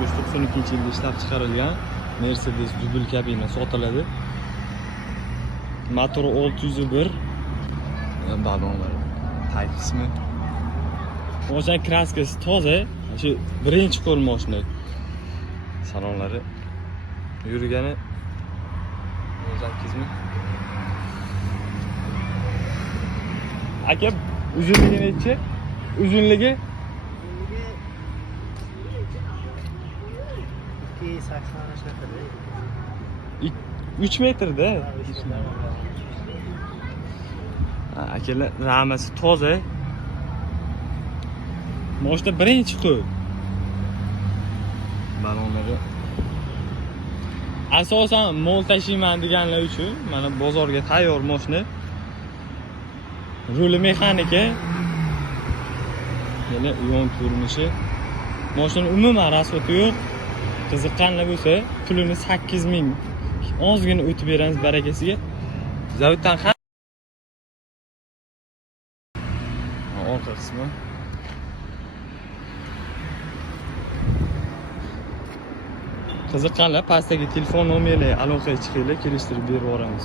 1992 yilda ishlab chiqarilgan Mercedes dubl kabina sotiladi. Motori 601. Ballonlar tag qismi. Mashina kraskasi toza, shu birinchi qo'l mashina. Salonlari yurgani o'zakizmi? Aka, uzunligi necha? Uzunligi 3 metrda. Akalar, ramasi toza. Mashina birinchi qo'l. Ballonlari asosan mol tashiyman deganlar uchun mana bozorga tayyor mashina. Ruli mexanika. Yana yon turmushi. Mashina umuman rasvoti yo'q. Qiziqqanlar bo'lsa, pulini 8000 ozgina o'tib beramiz barakasiga. Zavoddan ham orqa qismi. Qiziqqanlar pastdagi telefon nomeriga aloqaga chiqinglar, kelishtirib berib yuboramiz.